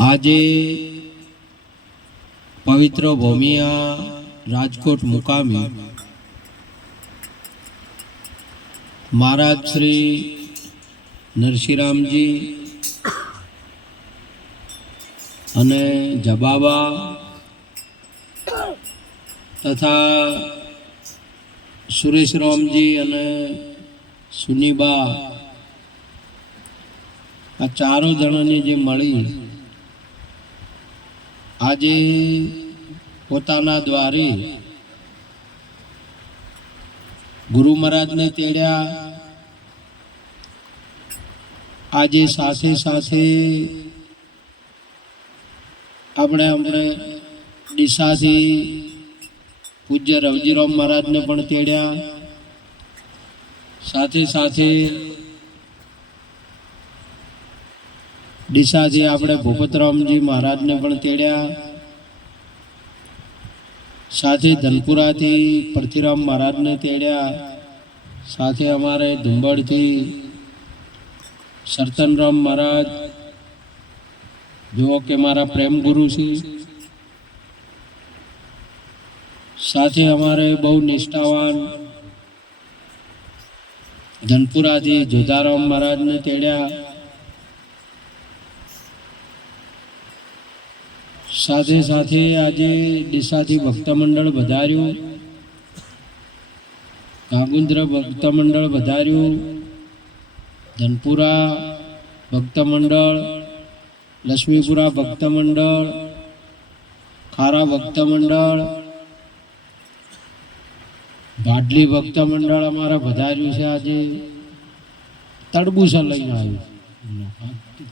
આજે પવિત્ર ભૂમિયા રાજકોટ મુકામી મહારાજ શ્રી નરસિંહરામજી અને જબાબા તથા સુરેશરામજી અને સુનીબા આ ચારો જણાની જે મળી આજે પોતાના દ્વારે ગુરુ મહારાજને તેડ્યા। આજે સાથે સાથે આપણે ડીસાથી પૂજ્ય રવજીરામ મહારાજને પણ તેડ્યા। સાથે સાથે ડીસાથી આપણે ભૂપતરામજી મહારાજને પણ તેડ્યા। સાથે ધનપુરાથી પરથીરામ મહારાજને તેડ્યા। સાથે અમારે ધુંબડથી સરતનરામ મહારાજ જો કે મારા પ્રેમ ગુરુ છે। સાથે અમારે બહુ નિષ્ઠાવાન ધનપુરાથી જોધારામ મહારાજને તેડ્યા। સાથે સાથે આજે ડીસાથી ભક્ત મંડળ વધાર્યું, ગાગુંદ્ર ભક્ત મંડળ વધાર્યું, ધનપુરા ભક્ત મંડળ, લક્ષ્મીપુરા ભક્ત મંડળ, ખારા ભક્ત મંડળ, ભાડલી ભક્ત મંડળ અમારા વધાર્યું છે। આજે તડબૂસા લઈને આવ્યું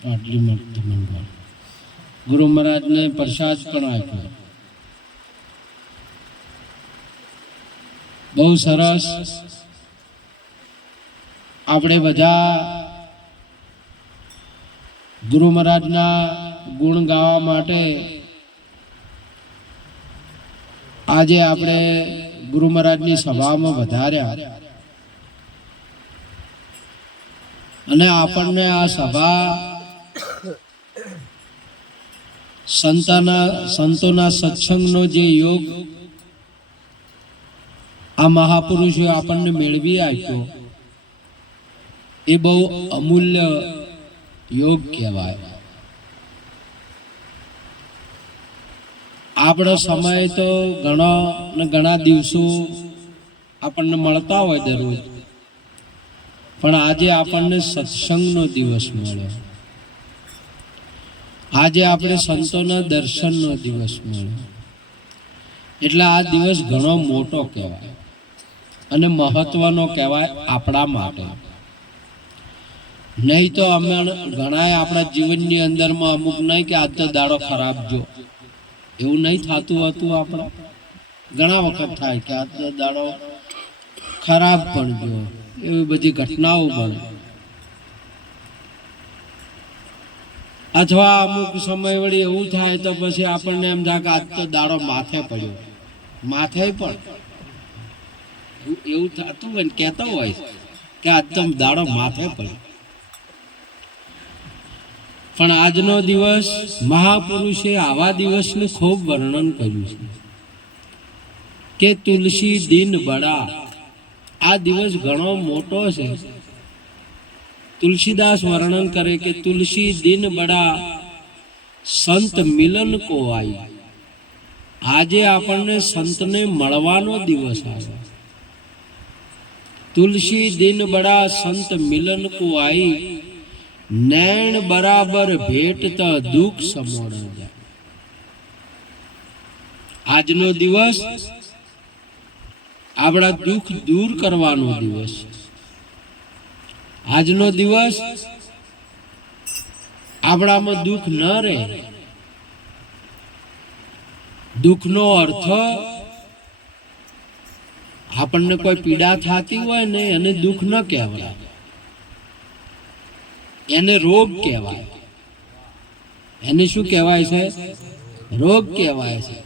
ભાડલી ભક્ત મંડળ, ગુરુ મહારાજને પ્રસાદ પણ આપ્યો। બહુ સરસ। આપણે બધા ગુરુ મહારાજના ગુણ ગાવા માટે આજે આપણે ગુરુ મહારાજની સભામાં વધાર્યા અને આપણને આ સભા સંતોના સત્સંગનો જે યોગ આ મહાપુરુષો આપણને મેળવી આપ્યો એ બહુ અમૂલ્ય યોગ કહેવાય। આપણો સમય તો ઘણા દિવસો આપણને મળતા હોય દરરોજ, પણ આજે આપણને સત્સંગનો દિવસ મળ્યો, આજે આપણે સંતોના દર્શનનો દિવસ મળ્યો, એટલે આ દિવસ ઘણો મોટો કહેવાય અને મહત્વનો કહેવાય આપણા માટે। નહીં તો અમે ઘણાએ આપણા જીવનની અંદરમાં અમુક નહીં કે આજ તો દાડો ખરાબ જો, એવું નહીં થતું હતું। આપણે ઘણા વખત થાય કે આજ તો દાડો ખરાબ પણ જો, એવી બધી ઘટનાઓ બને। અથવા અમુક સમય વળી એવું થાય તો પછી આપણને એમ થાય કે આજ તો દાડો માથે પડ્યો, માથે પણ એવું થતું હોય ને કહેતો હોય કે આજ તો દાડો માથે પડ્યો। પણ આજનો દિવસ મહાપુરુષે આવા દિવસનું ખૂબ વર્ણન કર્યું છે કે તુલસી દિન બડા। આ દિવસ ઘણો મોટો છે। तुलसीदास वर्णन करे कि तुलसी दिन बड़ा संत मिलन को आई। આજે આપણને સંતને મળવાનો દિવસ આવ્યો। तुलसी दिन बड़ा संत मिलन को आई, नैण बराबर भेटता दुख समोड़ा जाए। આજનો દિવસ આપણા દુઃખ દૂર કરવાનો દિવસ છે। આજનો દિવસ આપણામાં દુઃખ ન રહે। દુઃખનો અર્થ આપણને કોઈ પીડા થતી હોય ને એને દુઃખ ન કહેવાય, એને રોગ કહેવાય। એને શું કહેવાય છે? રોગ કહેવાય છે।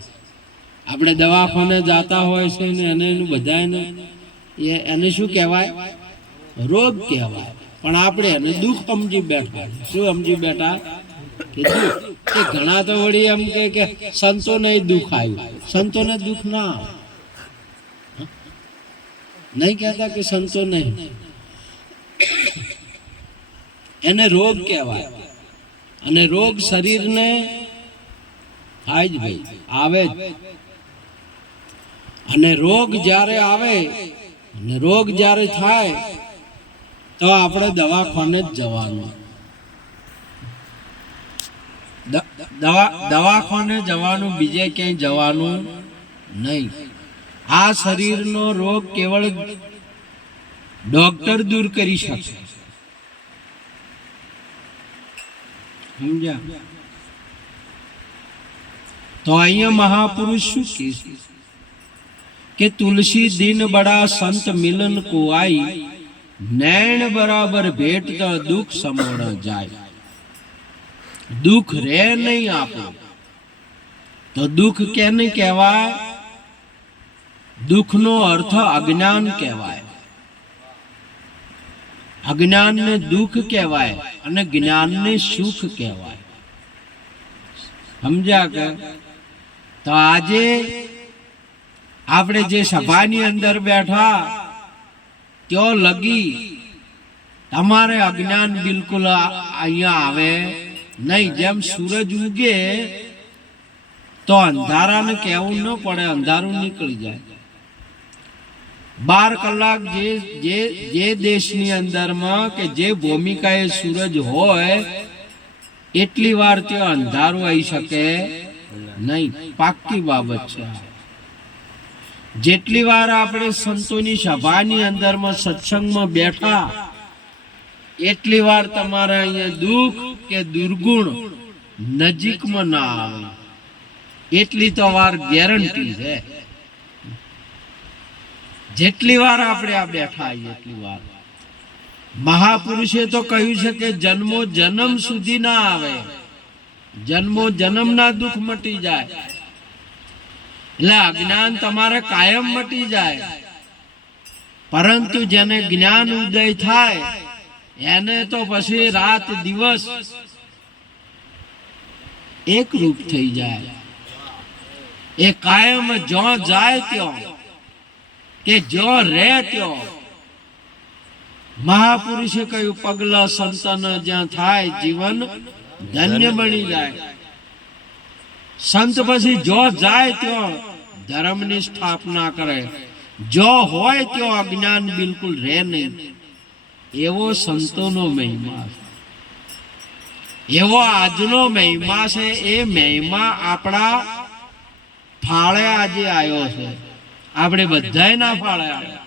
આપણે દવાખાને જાતા હોય છે ને એને બધાને એને શું કહેવાય? રોગ કહેવાય। પણ આપણે એને દુઃખ સમજી બેઠા. શું સમજી બેઠા? કે દુઃખ. એ ઘણા તો વળી એમ કે સંતોને દુઃખ આવ્યું. સંતોને દુઃખ ના આવે. નહીં કહેતા કે સંતો નહીં, એને રોગ કહેવાય. અને રોગ શરીરને થાય જ ભાઈ, આવે જ. અને રોગ જ્યારે આવે અને રોગ જ્યારે થાય તો આપણે દવાખાને જ જવાનું. દવાખાને જવાનું, બીજે ક્યાંય જવાનું નહીં. આ શરીરનો રોગ કેવળ ડોક્ટર દૂર કરી શકે. સમજ્યા? તો અહીંયા મહાપુરુષ શું કહે કે તુલસી દિન બડા સંત મિલન કો આઈ, નૈણ બરાબર ભેટ તો દુઃખ સમોણ જાય. દુઃખ રે નહીં આપણું તો દુઃખ કેને કહેવાય? દુઃખનો અર્થ અજ્ઞાન કહેવાય. અજ્ઞાનને દુઃખ કહેવાય અને જ્ઞાનને સુખ કહેવાય. સમજ્યા કે? તો આજે આપણે જે સભાની અંદર બેઠા ત્યો લગી તમારે અજ્ઞાન બિલકુલ અહીંયા આવે નહીં. જેમ સૂરજ ઉગે તો અંધારાને કહેવું ન પડે, અંધારું નીકળી જાય. 12 કલાક જે દેશની અંદરમાં કે જે ભૂમિકાએ સૂરજ હોય એટલી વાર ત્યાં અંધારું આવી શકે નહીં. પાક્કી બાબત છે. જેટલી વાર આપણે સંતોની સભાની અંદરમાં સત્સંગમાં બેઠા એટલી વાર તમારે અહીંયા દુઃખ કે દુર્ગુણ નજીકમાં ના આવે. એટલી તો વાર ગેરંટી છે. જેટલી વાર આપણે આ બેઠા એટલી વાર. મહાપુરુષે તો કહ્યું છે કે જન્મો જન્મ સુધી ના આવે, જન્મો જન્મના દુઃખ મટી જાય. એટલે અજ્ઞાન તમારે કાયમ મટી જાય. પરંતુ જેને જ્ઞાન ઉદય થાય એને તો પછી રાત દિવસ એક રૂપ થઈ જાય. એ કાયમ જો જાય ત્યો કે જો રે ત્યો. મહાપુરુષે કહ્યું પગલા સંતન જ્યાં થાય જીવન ધન્ય બની જાય. સંત પછી જો જાય ત્યો ધર્મની સ્થાપના કરે, જો હોય ત્યો અજ્ઞાન બિલકુલ રહે નહીં. એવો સંતોનો મહિમા છે, એવો આજનો મહિમા છે. એ મહિમા આપણા ફાળે આજે આવ્યો છે. આપણે બધાય ના ફાળે આવ્યા.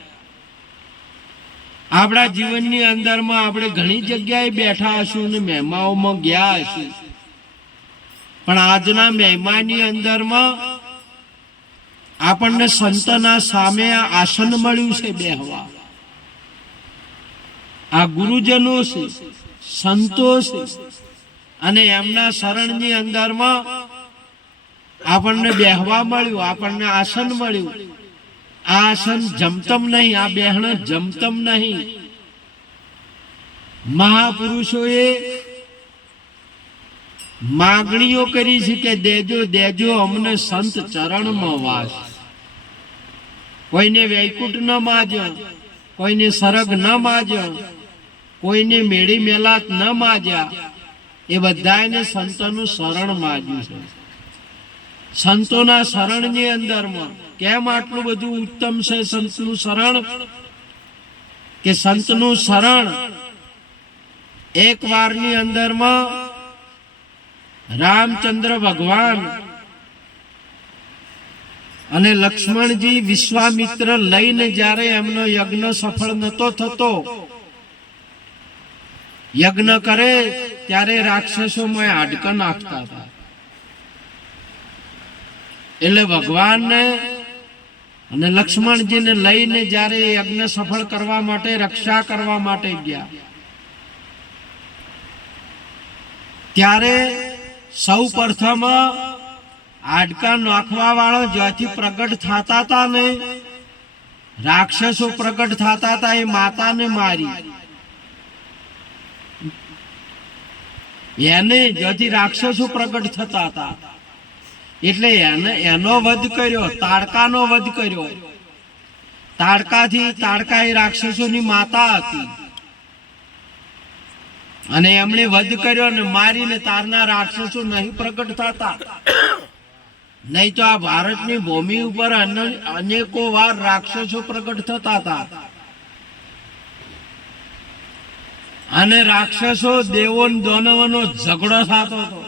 આપણા જીવનની અંદરમાં આપણે ઘણી જગ્યાએ બેઠા હશું ને મહેમાઓમાં ગયા હશું, પણ આજના મહેમાની અંદરમાં આપણને સંતના સામે આસન મળ્યું છે બેહવા. આ ગુરુજનો છે, સંતો છે, અને એમના શરણની અંદરમાં આપણને બેહવા મળ્યું, આપણને આસન મળ્યું. આ આસન જમતમ નહીં, આ બેહણ જમતમ નહીં. મહાપુરુષોએ માગણીઓ કરી છે કે દેજો દેજો અમને સંત ચરણમાં વાસ. કોઈને વૈકુંઠ ન માજો, કોઈને સરગ ન માજો, કોઈને મેળી મેલાત ન માજ્યા. એ બધાને સંતોનું શરણ માજ્યું છે. સંતોના શરણની અંદરમાં કેમ આટલું બધું ઉત્તમ છે સંતનું શરણ? કે સંતનું શરણ એક વારની અંદરમાં રામચંદ્ર ભગવાન અને લક્ષ્મણજી વિશ્વામિત્ર લઈને જ્યારે એમનો યજ્ઞ સફળ નતો થતો, યજ્ઞ કરે ત્યારે રાક્ષસોમાં હાડકા નાખતા હતા. એટલે ભગવાનને અને લક્ષ્મણજીને લઈને જ્યારે યજ્ઞ સફળ કરવા માટે, રક્ષા કરવા માટે ગયા, ત્યારે સૌ પ્રથમ હાડકા નાખવા વાળા જ્યાંથી પ્રગટ થતા હતા ને, રાક્ષસો પ્રગટ થતા હતા, એ માતાને મારી. એને જ્યાંથી રાક્ષસો પ્રગટ થતા હતા એટલે એનો વધ કર્યો, તાડકાનો વધ કર્યો. તાડકા એ રાક્ષસોની માતા હતી અને એમણે વધ કર્યો અને મારીને તારના રાક્ષસો નહીં પ્રગટ થતા. નહીં તો આ ભારતની ભૂમિ ઉપર અનેકો વાર રાક્ષસો પ્રગટ થતા હતા અને રાક્ષસો દેવો દાનવોનો ઝઘડો થતો હતો.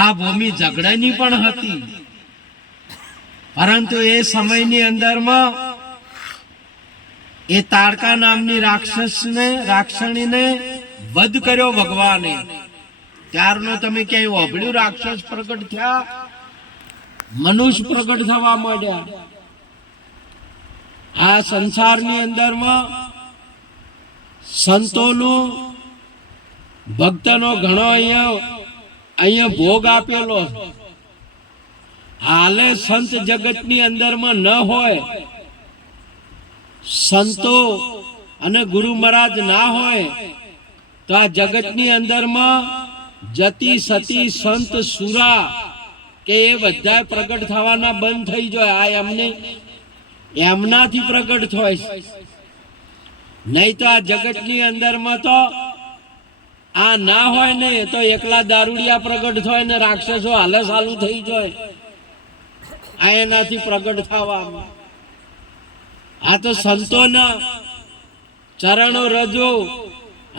આ ભૂમિ ઝઘડાની પણ હતી, પરંતુ એ સમયની અંદરમાં એ તાડકા નામની રાક્ષણીને વધ કર્યો ભગવાને. ત્યારનો તમે ક્યાંય વાપર્યું રાક્ષસ પ્રગટ થયા? મનુષ્ય પ્રગટ થવા માંડ્યા. આ સંસારની અંદરમાં સંતોનું ભક્તનો ઘણો અહીંયા ભોગ આપેલો. હાલે સંત જગતની અંદરમાં ન હોય, સંતો અને ગુરુ મહારાજ ના હોય તો આ જગતની અંદરમાં જતી સતી સંત સુરા કે એ બધા પ્રગટ થવાના બંધ થઈ જાય. આ એમનાથી પ્રગટ થાય. નહીં તો આ જગતની અંદરમાં તો આ ના હોય ને તો એકલા દારૂડિયા પ્રગટ થાય ને રાક્ષસો હાલે ચાલુ થઈ જાય. આ એનાથી પ્રગટ થવામાં. આ તો સંતોના ચરણો રજો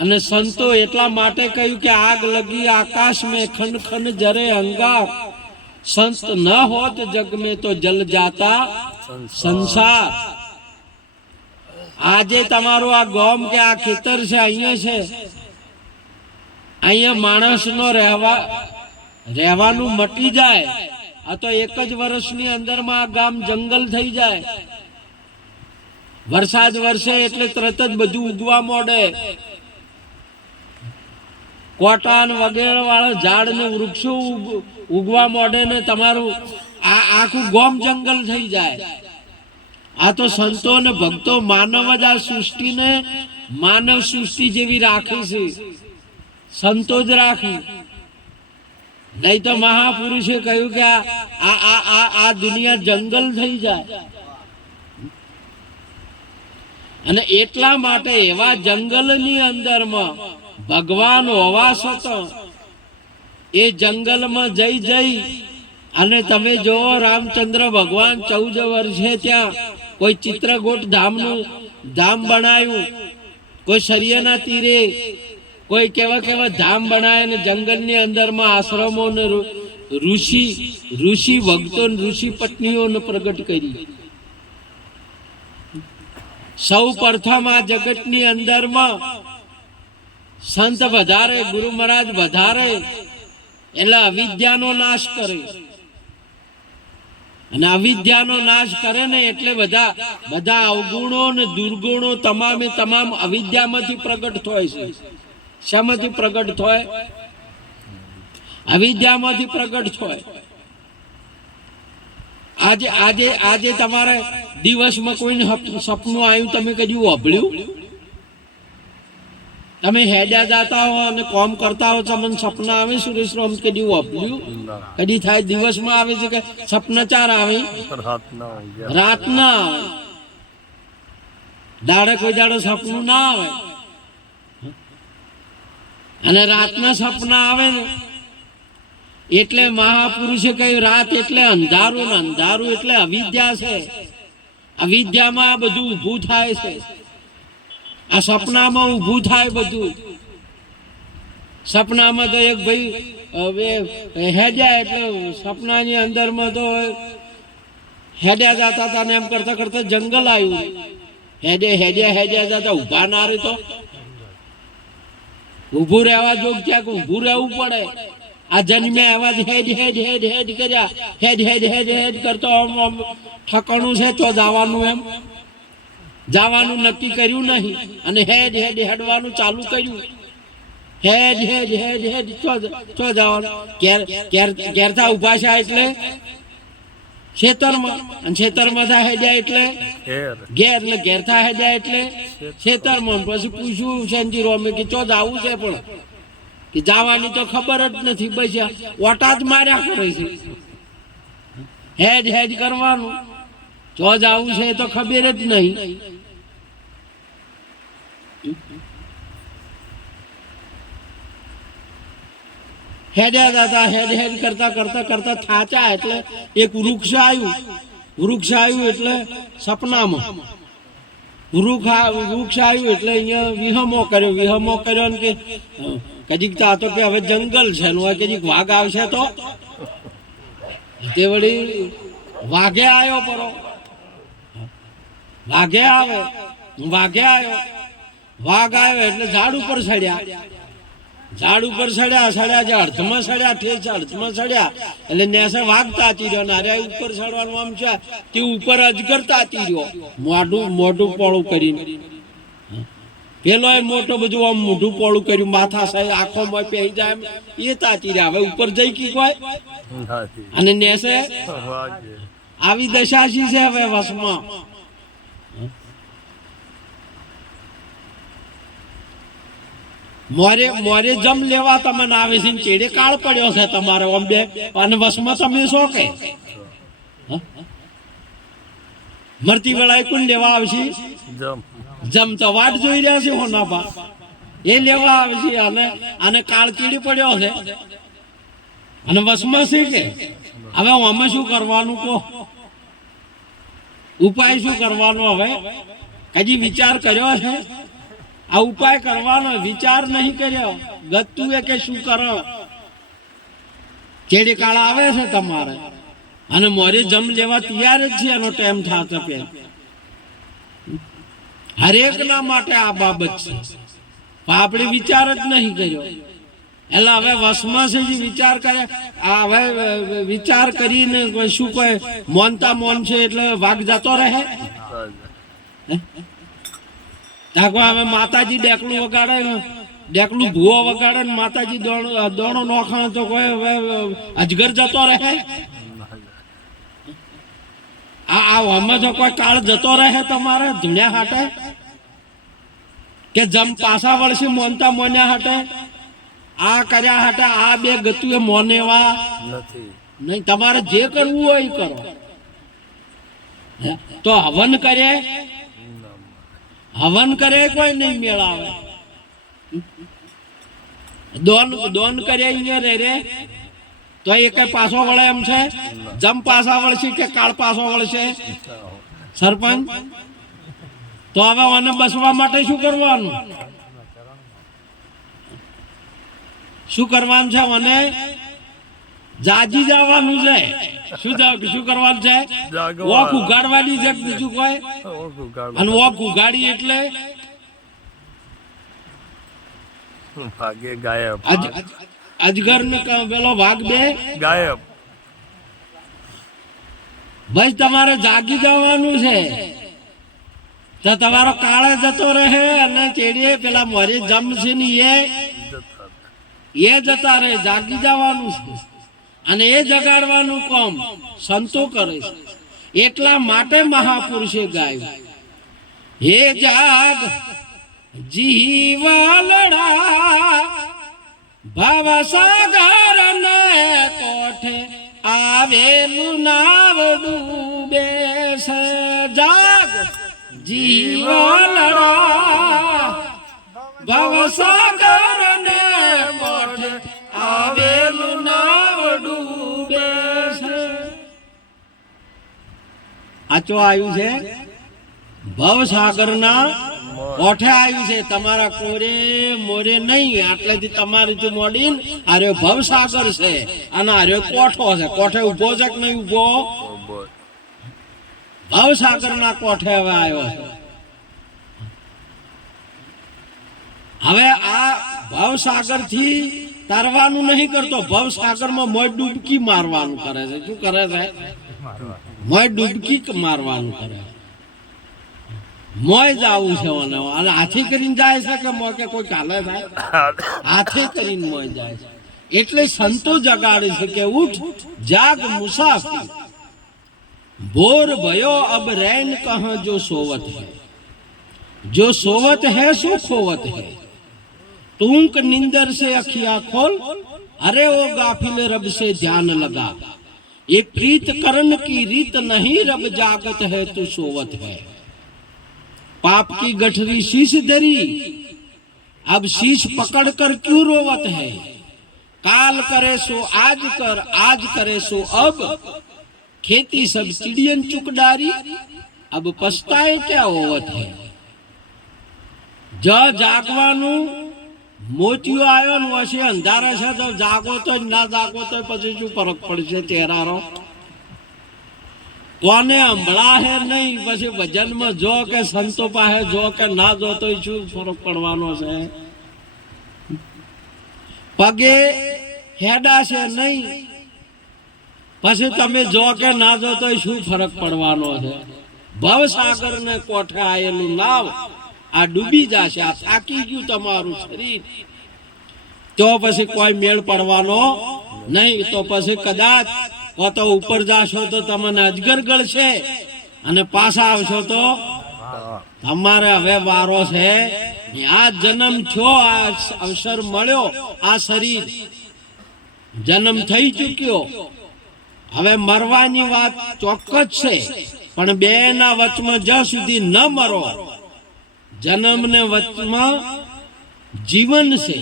અને સંતો એટલા માટે કહ્યું કે આગ લગી આકાશ में खन खन जरे अंगार, संत न होत जग में तो जल जाता संसार. આજે તમારું આ ગામ કે આ ખેતર છે, અહીંયા છે, અહીંયા માણસનો રહેવાનું મટી જાય. આ તો એક જ વર્ષની અંદરમાં આ ગામ જંગલ થઈ જાય. વરસાદ વરસે એટલે તરત જ બધું ઉગવા માંડે. કોટાન વગેરે વાળા ઝાડ ને વૃક્ષો ઉગવા માંડે ને તમારું આખું ગામ જંગલ થઈ જાય. આ તો સંતો ને ભક્તો માનવ જ આ સૃષ્ટિને માનવ સૃષ્ટિ જેવી રાખી છે. સંતો જ રાખી. નહીં તો મહાપુરુષે કહ્યું કે આ દુનિયા જંગલ થઈ જાય. અને એટલા માટે એવા જંગલની અંદરમાં ભગવાન હોવા છતાં એ જંગલમાં જઈ અને તમે જોવો રામચંદ્ર ભગવાન 14 વર્ષે ત્યાં કોઈ ચિત્રકૂટ ધામ બનાવ્યું, કોઈ સરિયાના તીરે કોઈ કેવા ધામ બનાવ્યા ને જંગલની અંદરમાં આશ્રમો ને ઋષિ ભક્તો ઋષિ પત્નીઓને પ્રગટ કરી. સૌ પ્રથમ આ જગતની અંદરમાં સંત વધારે, ગુરુ મહારાજ વધારે એટલે અવિદ્યાનો નાશ કરે. અને અવિદ્યાનો નાશ કરે ને એટલે બધા અવગુણો ને દુર્ગુણો તમામ અવિદ્યામાંથી પ્રગટ થાય છે. શામાંથી પ્રગટ થાય? અવિદ્યામાંથી પ્રગટ થાય. આજે તમારે દિવસમાં કોઈને સપનું આવ્યું, તમે કદી વાપર્યું? તમે હેડ્યા જાતા હો અને કોમ કરતા હો, તમને સપના આવે? સુરેશ રામ કદી વાપર્યું? કદી થાય? દિવસમાં આવે છે કે સપના ચાર આવે? રાતના આવે. દાડે કોઈ દાડો સપનું ના આવે. અને રાતના સપના આવે ને એટલે મહાપુરુષે કહ્યું રાત એટલે અંધારું ને અંધારું એટલે અવિદ્યા છે. અવિદ્યામાં આ બધું ઊભું થાય છે. આ સપનામાં ઊભું થાય બધું. સપનામાં તો એક ભાઈ હેડ્યા એટલે સપનાની અંદરમાં તો હેડ્યા જતા હતા ને એમ કરતા કરતા જંગલ આવ્યું. હેડ્યા જતા ઊભા ના રહે તો ઊભું રહેવા જોગ ક્યાંક ઊભું રહેવું પડે. આ જન્મે આવા હેડ કર્યા, હેડ કરતો ઠકાણું છે તો જવાનું, એમ જવાનું નક્કી કર્યું નહીં અને હેડવાનું ચાલુ કર્યું. હેડ તો જવાનું. ઘેરતા ઉભા છે એટલે ખેતરમાં, અને ખેતરમાં હેડ્યા એટલે ઘેર, ને ઘેરતા હેડ્યા એટલે ખેતરમાં. પછી પૂછ્યું શાંતિ રોમે કે ચો જવું છે, પણ કે જવાની તો ખબર જ નથી, બસ ઓટા જ માર્યા કરે છે. હેડ હેડ કરવાનું, જો જવું છે તો ખબર જ નહીં. હેડ્યા હતા, હેડ હેડ કરતા કરતા કરતા થાચ્યા એટલે એક વૃક્ષ આવ્યું એટલે સપનામાં વૃક્ષ આવ્યું એટલે અહીંયા વિહમો કર્યો ને કે કજીક તો કે હવે જંગલ છે ને કજીક વાઘ આવશે તો તે વળી વાઘે આવ્યો પરો, વાઘ આવ્યો એટલે ઝાડ ઉપર સડ્યા જે અર્ધમાં સડ્યા એટલે નેસે વાઘ તાતી રહ્યો ને અરે ઉપર સડવાનું આમ છે તે ઉપર અજગર તાતી રહ્યો મોઢું પોળું કરીને. પેલો એ મોટો બધું આમ મોઢું પોળું કર્યું, માથા સાહેબ આખો માં પહેરી જાય એ તાતી રહ્યા. હવે ઉપર જઈ કી કોઈ અને નેસે આવી દશાશી છે હવે વસમાં. મોરે જમ લેવા તમને આવે છે, ચેડે કાળ પડ્યો છે તમારે બે અને વસમાં તમે શું કે મરતી વેળાએ કોણ લેવા આવશે? જમ તો વાટ જોઈ રહ્યા છે હોનાપા, એ લેવા આવે છે અને કાળ ચીડી પડ્યો છે અને વસમાં છે કે હવે અમે શું કરવાનું કહો? ઉપાય શું કરવાનો? હવે કદી વિચાર કર્યો છે? આ ઉપાય કરવાનો વિચાર નહીં કર્યો. ગતું એ કે શું કરો? ચેડી કાળ આવે છે તમારે અને મોરે જમ લેવા તૈયાર જ છે. એનો ટાઈમ થતો પે હરેક ના માટે આ બાબત છે, આપણે વિચાર જ નહીં કર્યો. એટલે હવે વસમાં છે વિચાર કરે. આ હવે વિચાર કરીને શું કહે મોનતા મોન છે એટલે વાઘ જતો રહે. હવે માતાજી ડેકલું વગાડે ને ડેકલું ભૂવો વગાડે ને માતાજી દોણો નોખાણ તો કોઈ અજગર જતો રહે? આમાં જો કોઈ કાળ જતો રહે તમારે ધૂણ્યા હાટે કે જમ પાસા વળશે મોનતા મોન્યા હાટે આ કર્યા હાટે આ બે ગતું એ મોનેવા નહીં. તમારે જે કરવું હોય એ કરો. તો હવન કરે કોઈ નહીં મેળાવે. દોન કરે અહીંયા રે તો એ કઈ પાછો વળે એમ છે? જમ પાછા વળશે કે કાળ પાછો વળશે? સરપંચ તો હવે મને બસવા માટે શું કરવાનું છે? મને જાજી જવાનું છે. શું કરવાનું છે? ઓખ ઉગાડવાની છે, બીજું કોઈ. અને ઓખ ઉગાડી એટલે અજગર ને પેલો વાઘ બે ગાયબ. ભાઈ તમારે જાગી જવાનું છે તો તમારો કાળે જતો રહે અને ચેડીએ પેલા મોરે જમ છે ને એ જતા રહે. જાગી જવાનું છે અને એ જગાડવાનું કામ સંતો કરે છે. એટલા માટે મહાપુરુષે ગાયું, હે જાગ જીવલડા ભવસાગર ને કોઠે આવેલું નાવ ડૂબે છે. જાગ જીવલડા ભવસાગર ને કોઠે આવેલું નાવ ડૂબે છે. આચો આવ્યું છે ભવસાગર ના કોઠે આવ્યું છે. તમારા કોરે મોરે નહીં, આટલેથી તમારી મોડીને આર્યો ભવસાગર છે અને આર્યો કોઠો છે. કોઠે ઉભો છે કે નહીં ઉભો? ભવસાગર ના કોઠે હવે આવ્યો છે. હવે આ ભવસાગર થી તરવાનું નહીં કરતો, ભવસાગર માં મોય ડૂબકી મારવાનું કરે છે. શું કરે છે? મોય ડૂબકી મારવાનું કરે. મોય જવું છે અને હાથી કરીને જાય છે કે મોય કે કોઈ કાલે જાય? હાથી કરીને મોય જાય છે. એટલે સંતો જગાડે છે કે ઉઠ જાગ મુસાફિર, ભોર भयो अब रैन कहाँ जो सोवत है, जो सोवत है सो खोवत है. टूंक निंदर से अखियां खोल, अरे वो गाफिल रब से ध्यान लगा, ये प्रीत करण की रीत नहीं, रब जागत है तू सोवत है। पाप की गठरी शीश धरी, अब शीश पकड़ कर क्यों रोवत है। काल करे सो आज कर, आज करे सो अब, खेती सब चिड़ियन चुक डारी, अब पछताए क्या होवत है। ज जागवानु मोतियो आयो ने वसे अंधारे से तो जागो तो ना जागो तो પછી શું ફરક પડશે તેરારો કોને હંભળા હે નહીં પછી ભજનમાં જો કે સંતો પાસે જો કે ના જો તો શું ફરક પડવાનો છે પગે હેડા છે નહીં પછી તમે જો કે ના જો તો શું ફરક પડવાનો છે ભવસાગર ને કોઠે આયેલું નાવ આ ડૂબી જશે આ થાકી ગયું તમારું શરીર તો પછી કોઈ મેળ પડવાનો નહીં તો પછી કદાચ કો તો ઉપર જાશો તો તમને અજગર ગળશે અને પાછા આવશો તો તમારે હવે વારો છે આ જન્મ થયો આ અવસર મળ્યો આ શરીર જન્મ થઈ ચૂક્યો હવે મરવાની વાત ચોક્કસ છે પણ બે ના વચમાં જ્યાં સુધી ન મરો જન્મ ને વચમાં જીવન છે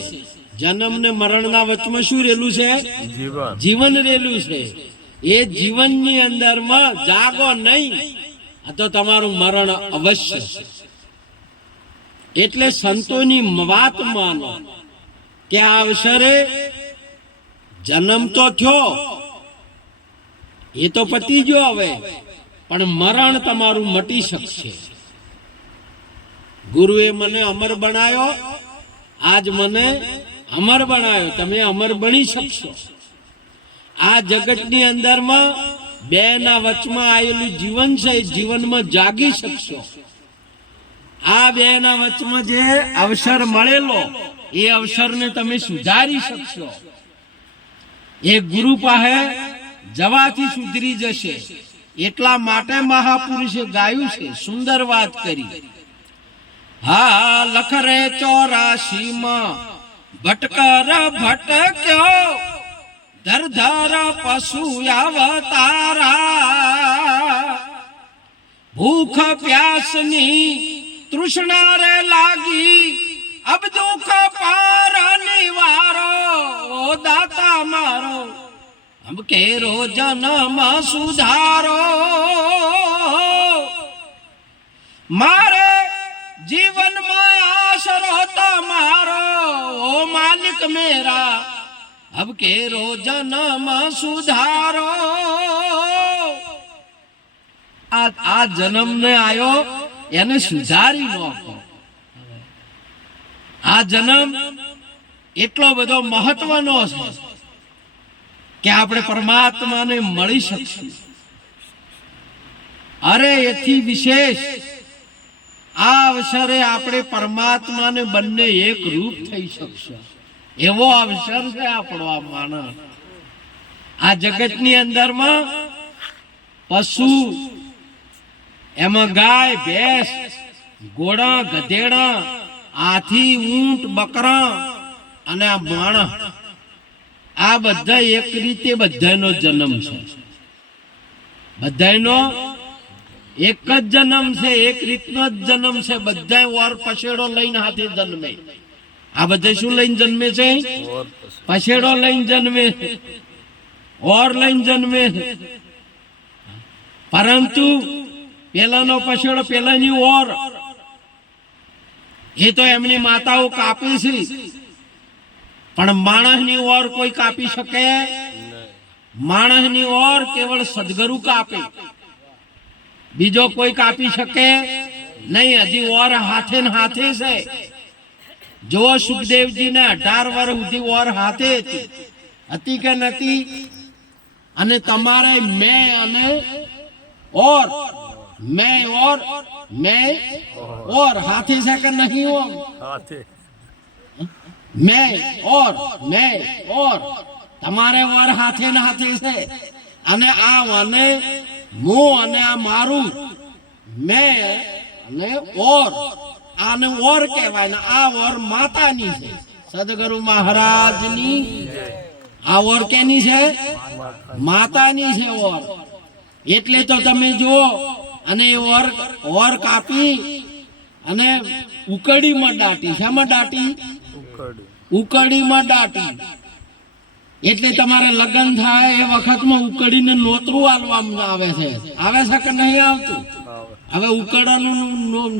જન્મ ને મરણ ના વચમાં શું રેલું છે જીવન રેલું છે એ જીવનની અંદરમાં જાગો નહીં તો તમારું મરણ અવશ્ય છે એટલે સંતોની વાત માનો કે આ અવસરે જન્મ તો થયો એ તો પતી ગયો હવે પણ મરણ તમારું મટી શકશે ગુરુએ મને અમર બનાવ્યો આજ મને અમર બનાવ્યો તમે અમર બની શકશો આ જગતની અંદરમાં બે ના વચમાં આવેલું જીવન છે જીવનમાં જાગી શકશો આ બે ના વચમાં જે અવસર મળેલો એ અવસરને તમે સુધારી શકશો એ ગુરુ પાસે જવાથી સુધરી જશે એટલા માટે મહાપુરુષે ગાયું છે સુંદર વાત કરી હા લખ રે 84 માં ભટકર ભટક્યો ધરધર પશુ અવતારા ભૂખ પ્યાસની તૃષ્ણા રે લાગી અબ દુઃખ પાર નિવારો ઓ દાતા મારો અબ કેરો જન્મ સુધારો મારે जीवन में आसरो तुम्हारो ओ मालिक मेरा अब के रोजन्म सुधारो आ जन्म ने आयो यानी सुधारी नाखो आ जन्म એટલો બધો મહત્વનો છે કે આપણે પરમાત્માને મળી શકશું અરે એથી વિશેષ આ અવસરે આપણે પરમાત્માને બંને એક રૂપ થઈ શકશે એવો અવસર છે આપણો આ માનવ આ જગતની અંદરમાં પશુ એમાં ગાય ભેંસ ઘોડા ગધેડા હાથી ઊંટ બકરા અને આ માણસ આ બધા એક રીતે બધાનો જન્મ છે બધાનો એક જ જન્મ છે એક રીતનો જ જન્મ છે બધા ઓર પછેડો લઈને હાથે જન્મે આ બધા શું લઈને જન્મે છે પછેડો લઈને જન્મે ઓર લઈને જન્મે પરંતુ પેલાનો પછેડો પેલાની ઓર એ તો એમની માતાઓ કાપે છે પણ માણસની ઓર કોઈ કાપી શકે માણસની ઓર કેવળ સદગુરુ કાપે બીજો કોઈ કાપી શકે નહીં હજી ઓર હાથે ને હાથે છે જો સુખદેવજી ને 18 વર્ષ સુધી ઓર હાથે હતી કે નથી અને તમારે મેં અને ઓર મેં ઓર હાથે છે કે નહીં ઓર હાથે મેં ઓર તમારે ઓર હાથે ને હાથે છે અને આ મને હું અને આ મારું મેં અને ઓર આને ઓર કહેવાય ને આ ઓર માતાની છે સદગુરુ મહારાજની. આ ઓર કેની છે? માતાની છે ઓર. એટલે તો તમે જુઓ, અને ઓર કાપી અને ઉકડીમાં દાટી. શામાં દાટી? ઉકડીમાં દાટી. એટલે તમારે લગ્ન થાય એ વખતમાં ઉકડીને નોતરું આલવામાં આવે છે. આવે છે કે નહીં આવતું? હવે ઉકડાનું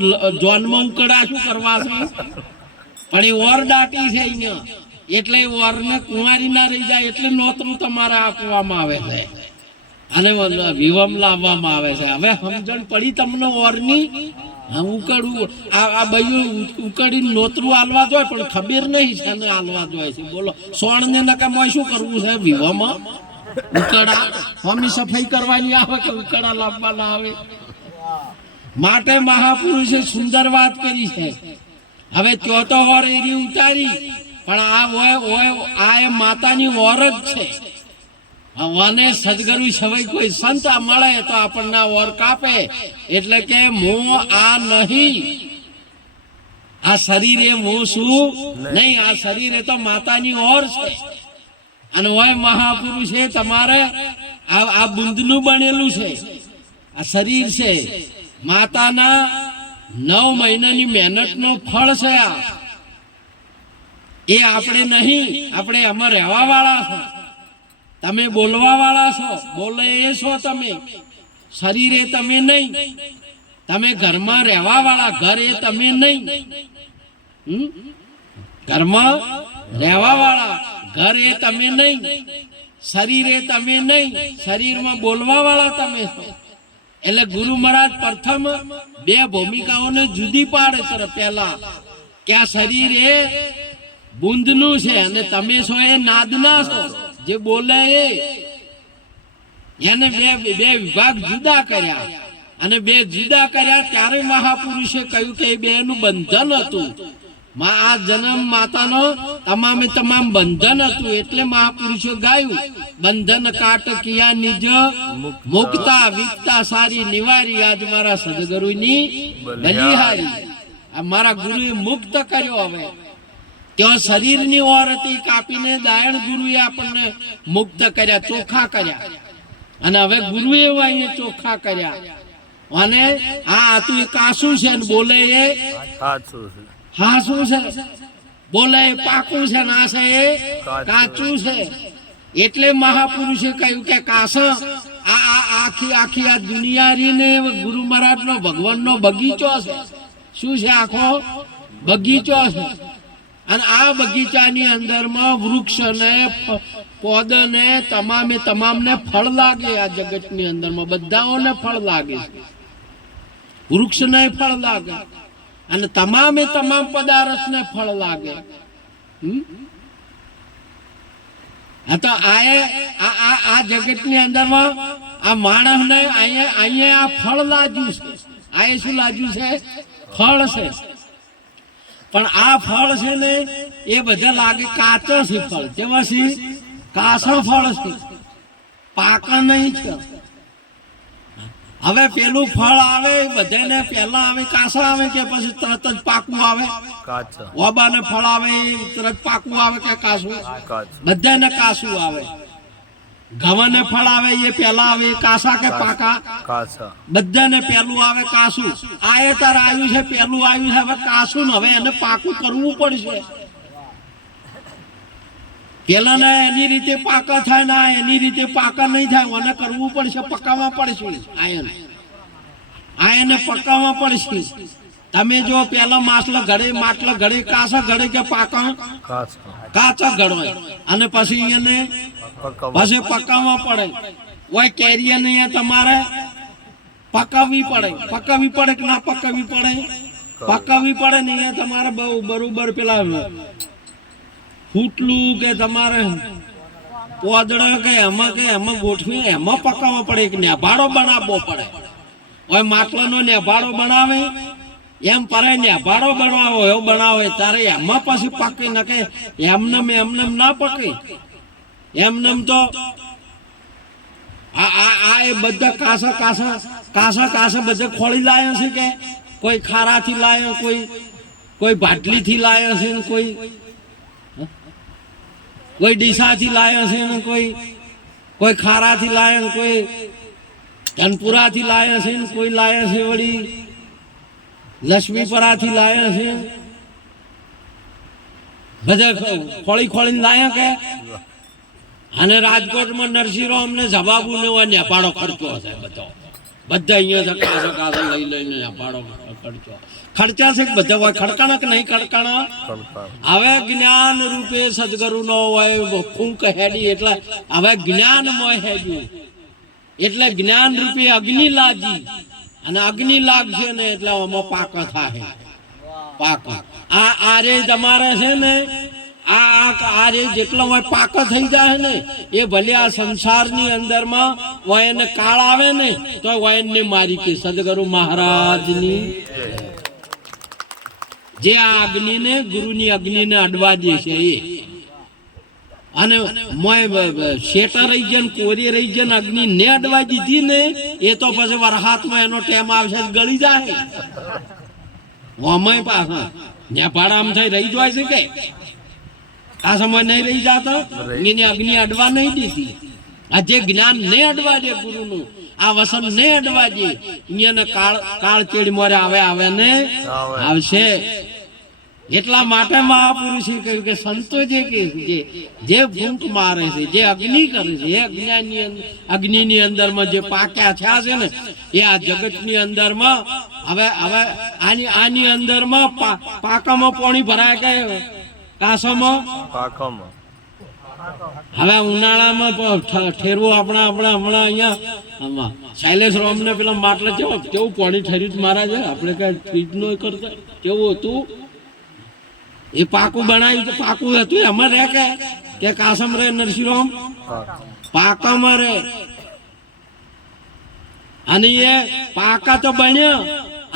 જોનમાં ઉકડા શું કરવા છે? પણ એ ઓર દાટી છે અહીંયા. એટલે ઓરને કુંવારી ના રહી જાય એટલે નોતરું તમારે આપવામાં આવે છે અને વિવમ લાવવામાં આવે છે. હવે સમજણ પડી તમને ઓરની? ઉકળવું આ બયું ઉકળી નોતરું આલવા જોઈએ, પણ ખબર નહીં છે ને આલવા જોઈએ છે. બોલો, સોણ ને નકામાં શું કરવું છે? વિવામાં ઉકળા મમ્મી સફાઈ કરવાની આવે કે ઉકળા લાવવાના આવે? માટે મહાપુરુષે સુંદર વાત કરી છે. હવે ત્યો તો ઓર એરી ઉતારી, પણ આ એ માતાની ઓર જ છે. અને સદગુરુ સવાય કોઈ સંત મળે તો આપણને ઓર કાપે, એટલે કે હું આ નહીં, આ શરીર એ હું શું નહીં, આ શરીર એ તો માતાની ઓર છે. અને ઓય મહાપુરુષ એ તમારે આ બુંદનું બનેલું છે. આ શરીર છે માતાના 9 મહિનાની મહેનતનો ફળ છે. આ એ આપણે નહીં, આપણે આમાં રહેવા વાળા છો. તમે બોલવા વાળા છો, બોલે એ છો તમે. શરીર એ તમે નહીં. તમે ઘરમાં રહેવા વાળા, ઘર એ તમે નહીં. ઘરમાં રહેવા વાળા, ઘર એ તમે નહીં. શરીર એ તમે નહીં. શરીરમાં બોલવા વાળા તમે છો. એટલે ગુરુ મહારાજ પ્રથમ 2 ભૂમિકાઓને જુદી પાડે તર પહેલા, કે આ શરીર એ બુંદનું છે અને તમે છો એ નાદના છો, જે બોલે એને બે વિભાગ જુદા કર્યા. અને 2 જુદા કર્યા ત્યારે મહાપુરુષે કહ્યું કે એ 2નું બંધન હતું. આ જન્મ માતાનો તમામે તમામ બંધન હતું. એટલે મહાપુરુષે ગાયું, બંધન કાટ કિયા નિજ મુક્તા, વિકતા સારી નિવારી, આજ મારા સદગુરુની બલિહારી. આ મારા ગુરુએ મુક્ત કર્યો. હવે ત્યાં શરીરની ઓર હતી, કાપીને દાયણ ગુરુએ આપણને મુક્ત કર્યા, ચોખ્ખા કર્યા. અને હવે ગુરુએ અહીંયા ચોખ્ખા કર્યા. અને આ હતું એ કાસું છે, ને બોલે એ હાસું છે. બોલે એ પાકું છે, ને આ છે એ કાચું છે. એટલે મહાપુરુષે કહ્યું કે કાસા આખી આ દુનિયાને ગુરુ મહારાજનો ભગવાનનો બગીચો છે. શું છે? આખો બગીચો છે. અને આ બગીચાની અંદરમાં વૃક્ષ ને પૌધ ને તમામને ફળ લાગે. આ જગતની અંદરમાં બધાઓને ફળ લાગે છે. વૃક્ષને ફળ લાગે અને તમામ પદાર્થને ફળ લાગે. તો આ જગતની અંદરમાં આ માણસને અહીંયા આ ફળ લાગ્યું છે. આ શું લાગ્યું છે? ફળ છે. પણ આ ફળ છે ને એ બધા લાગે કાચા છે ફળ. જેવા છે કાચા ફળ છે, પાકા નહીં છે. હવે પેલું ફળ આવે બધાને પહેલા આવે કાચા આવે કે પછી તરત જ પાકું આવે? ઓબાને ફળ આવે તરત પાકું આવે કે કાચું? બધાને કાચું આવે. ઘઉંને ફળ આવે એ પહેલા આવે કાચા કે પાકા? બધાને પહેલું આવે કાચું. આ એ તાર આવ્યું છે, પહેલું આવ્યું છે, હવે કાચું ને હવે એને પાકું કરવું પડશે. પેલાને એની રીતે પાકા થાય ના, એની રીતે પાકા નહીં થાય, મને કરવું પડશે, પકાવવા પડશે. આયને પકાવવા પડશે. તમે જો પેલા માટલા ઘડે કાચા ઘડે કે પાકા? કાચા ઘડો. અને પછી એને પછી પકાવવા પડે. ઓય કેરીને તમારે પકાવવી પડે કે ના પકાવવી પડે? પકાવવી પડે ને અહીંયા તમારે બહુ બરોબર પેલા ફૂટલું કે તમારે પોદડો કે એમાં ગોઠવી એમાં પકાવવા પડે કે નેભાડો બનાવવો પડે. ઓય માટલાનો નેભાડો બનાવે એમ પડે, નેભાડો બનાવો એવો બનાવે તારે એમાં પછી પકી નાખે. એમને ના પકે. એમને તો આ એ બધા કાસા બધા ખોળી લાયા છે કે કોઈ ખારાથી લાયા, કોઈ ભાટલીથી લાયા છે, કોઈ કોઈ ડીસાથી લાયા છે ને કોઈ ખારાથી લાયા ને કોઈ ધનપુરાથી લાયા છે ને કોઈ લાયા છે વળી લક્ષ્મીપરાથી લાયા છે, બધા ખોળીને લાયા કે. અને રાજકોટમાં નરસિંહરાવ અમને જવાબુ ને નેપાળો ખર્ચો હશે બધા અહીંયા ધક્કા લઈને નેપાળો ખર્ચો ખર્ચા છે બધા હોય ખડકાણા કે નહીં ખડકાણા. હવે જ્ઞાન રૂપે સદગુરુ નો હોય ફૂંક હેડી એટલે હવે જ્ઞાનમય હેડ્યું એટલે જ્ઞાન રૂપે અગ્નિ લાગી અને અગ્નિ લાગશે ને એટલે આમાં પાક થાય પાક. આ રે તમારે છે ને આ રે જેટલો પાક થઈ જાય ને એ ભલે આ સંસારની અંદરમાં વયન કાળ આવે ને તો વયનને મારી કે સદગુરુ મહારાજની જે આ અગ્નિને ગુરુની અગ્નિને અડવા દે છે એ. અને શેટા રહી ગયા ને કોરી રહી ગયા ને અગ્નિ ને અડવા દીધી ને એ તો પછી વરસાદમાં એનો ટેમ આવશે ગળી જાય. ઓમય પાછા નેપાળામ થઈ રહી જાય છે કે આ સમય નહીં રહી જતો એની અગ્નિ અડવા નહીં દીધી. આ જે જ્ઞાન ને અડવા દે ગુરુનું આ વસન ને અડવા દે એને કાળ ચેડી મોરે આવે ને આવશે. એટલા માટે મહાપુરુષે કહ્યું કે સંતો જે ભૂંક મારે છે જે અગ્નિ કરે છે એ અગ્નિની અંદરમાં જે પાક્યા થયા છે ને એ આ જગતની અંદરમાં હવે આની અંદરમાં પાકામાં પાણી ભરાય કે કાસોમાં હવે ઉનાળામાં ઠેરવો આપણા હમણાં અહીંયા શૈલેષ રામ ને પેલા માટલા કેવું પાણી ઠર્યું મારા છે આપણે કઈ ફ્રીજ નો કરતા કેવું હતું એ પાકું બનાવ્યું તો પાકું હતું એમાં રે કે કાસમ રે નરસિંહરામ પાકામાં રે. અને એ પાકા તો બન્યો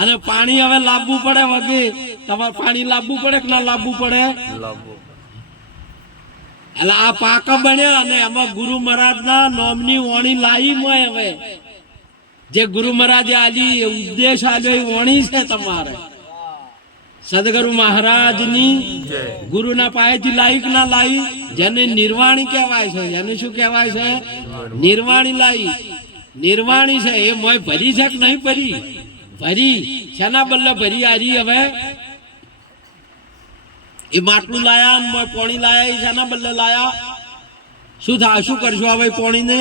અને પાણી હવે લાવવું પડે વગે તમારે પાણી લાવવું પડે કે ના લાવવું પડે એટલે આ પાકા બન્યા અને એમાં ગુરુ મહારાજ ના નોમની વાણી લાવી હોય. હવે જે ગુરુ મહારાજે આલી ઉપદેશ આલ્યો એ વાણી છે તમારે સદગુરુ મહારાજની ગુરુના પાયેથી લાવી કે ના લાવી જેને નિર્વાણી કહેવાય છે જેને શું કહેવાય છે નિર્વાણી લાવી નિર્વાણી છે એ મોય ભરી છે કે નહીં ભરી શેના બદલે ભરી આરી. હવે એ માટલું લાયા મોય પોણી લાયા એ શેના બદલે લાયા શું થાય શું કરશું હવે પોણીને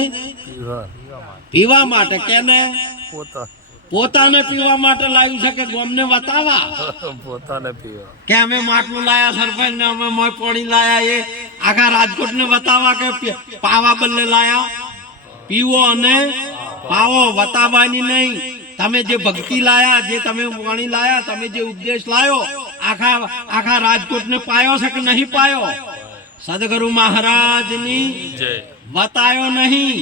પીવા માટે કેને પોતાને પીવા માટે લાવ્યું છે કે ગોમને બતાવવા પોતાને પીવા કે અમે માટલું લાયા સરપંચ ને અમે મોય પોણી લાયા એ આખા રાજકોટ ને બતાવવા કે પાવા બદલે લાયા. પીવો અને પાવો બતાવવાની નહીં. તમે જે ભક્તિ લાયા જે તમે પાણી લાયા તમે જે ઉપદેશ લાયો આખા રાજકોટ ને પાયો છે કે નહીં પાયો સદગુરુ મહારાજની બતાયો નહીં.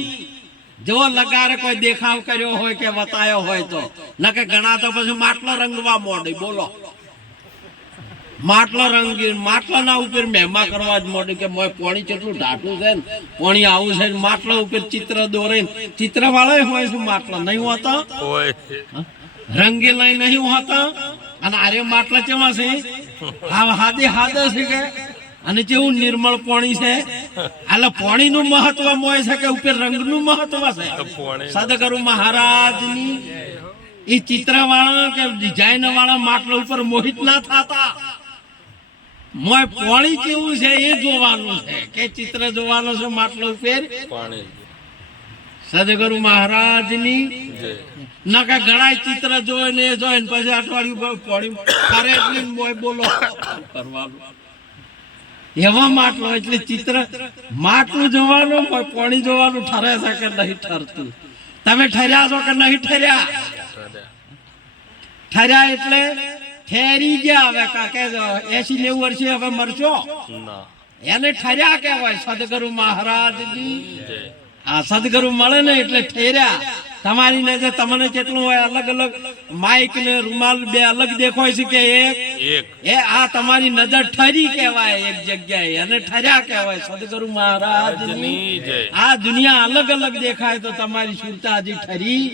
જો લગારે કોઈ દેખાવ કર્યો હોય કે બતાયો હોય તો ન કે ઘણા તો પછી માટલો રંગવા મોડી બોલો માટલો રંગી માટલાના ઉપર મહેમા કરવા જ મોડી કે મોય પાણી કેટલું ઢાટું છે ને પાણી આવું છે માટલા ઉપર ચિત્ર દોરે ચિત્ર વાળા હોય છે માટલા નહીં હોતા રંગેલા નહીં હોતા. અને આરે માટલા કેવા છે હાદે છે કે અને કેવું નિર્મળ પાણી છે. એટલે પાણી નું મહત્વ મોય છે કે ઉપર રંગ નું મહત્વ છે. સદગુરુ મહારાજની એ ચિત્ર વાળા કે ડિઝાઇન વાળા માટલા ઉપર મોહિત ના થતા. મોય પાણી કેવું છે એ જોવાનું છે કે ચિત્ર જોવાનું છે માટલા ઉપર સદગુરુ મહારાજની. ના કે ઘણા ચિત્ર જોઈને પછી અઠવાડિયું પાણી કરે એટલી મોય બોલો કરવાનું એવા માટલો એટલે ચિત્ર માટલું જોવાનું પાણી જોવાનું ઠરે છે કે નહીં ઠરતું. તમે ઠર્યા છો કે નહીં ઠર્યા એટલે ઠેરી ગયા. હવે કાકે 80-90 વર્ષે હવે મરશો એને ઠર્યા કહેવાય. સદગુરુ મહારાજજી આ સદગુરુ મળે ને એટલે ઠેર્યા. તમારી નજર તમને કેટલું હોય અલગ અલગ માઇક ને રૂમાલ બે અલગ દેખાય છે કે એક આ તમારી નજર ઠરી કહેવાય એક જગ્યાએ અને ઠર્યા કહેવાય. સદગુરુ મહારાજની આ દુનિયા અલગ અલગ દેખાય તો તમારી સુરતા હજી ઠરી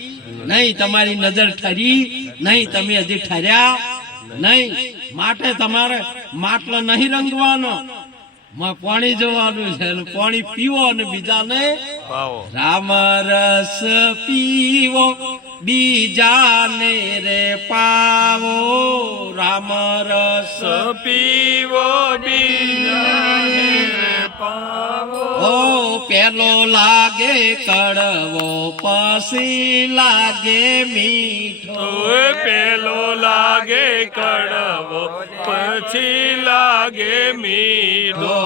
નહીં તમારી નજર ઠરી નહીં તમે હજી ઠર્યા નહીં. માટે તમારે માટલો નહીં રંગવાનો પાણી જોવાનું છે, પાણી પીવો અને બીજાને રામ રસ પીવો બીજાને રે પાવો, રામ રસ પીવો બીજાને રે પાવો. ઓ પેલો લાગે કડવો પછી લાગે મીઠો, પેલો લાગે કડવો પછી લાગે મીઠો.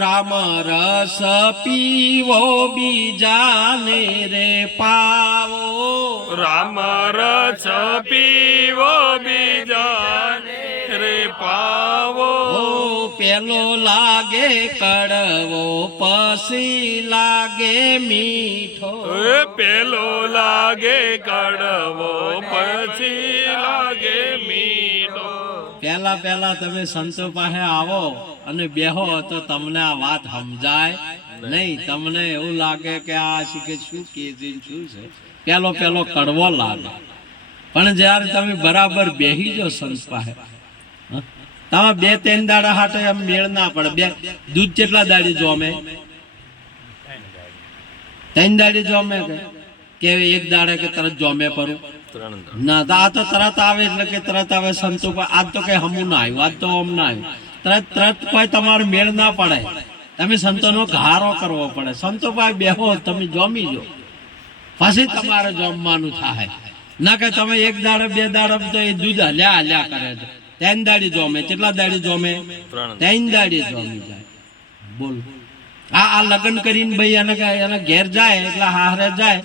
રામ રસ પીવો બીજાને રે પાવો, રામ રસ પીવો બીજાને રે પાવો. પેલો લાગે કડવો પછી લાગે મીઠો, પેલો લાગે કડવો પછી લાગે મીઠો. પહેલા તમે સંતો પાસે આવો અને બેહો તો તમને આ વાત સમજાય નહીં. તમને એવું લાગે કે આ શીખે શું કે છે, શું છે, પેલો કડવો લાગે. પણ જ્યારે તમે બરાબર બેહી જો સંત પાસે, તમે 2-3 દાડા હાટે એમ મેળ ના પડે. દૂધ કેટલા દાડી જોમે? 3 દાડી જોમે કે એક દાડે કે તરત જોમે પરું ના? આ તો તરત આવે એટલે કે તરત આવે. સંતો આજ તો કઈ હમું ના આવ્યું, આજ તો ઓમ ના આવ્યું. તરત કોઈ તમારો મેળ ના પડે. તમે સંતોનો ઘારો કરવો પડે. સંતો પાસે બેહો, તમે જોમી જો, પછી તમારે જમવાનું થાય. ના કે તમે 1 દાડે 2 દાડે તો એ દૂધ હલ્યા કરે છે. 3 દાડી જોમે. કેટલા દાડી જોમે? 3 દાડી જોમી જાય. બોલ, આ લગ્ન કરીને ભાઈ એના ઘેર જાય એટલે હારે જાય,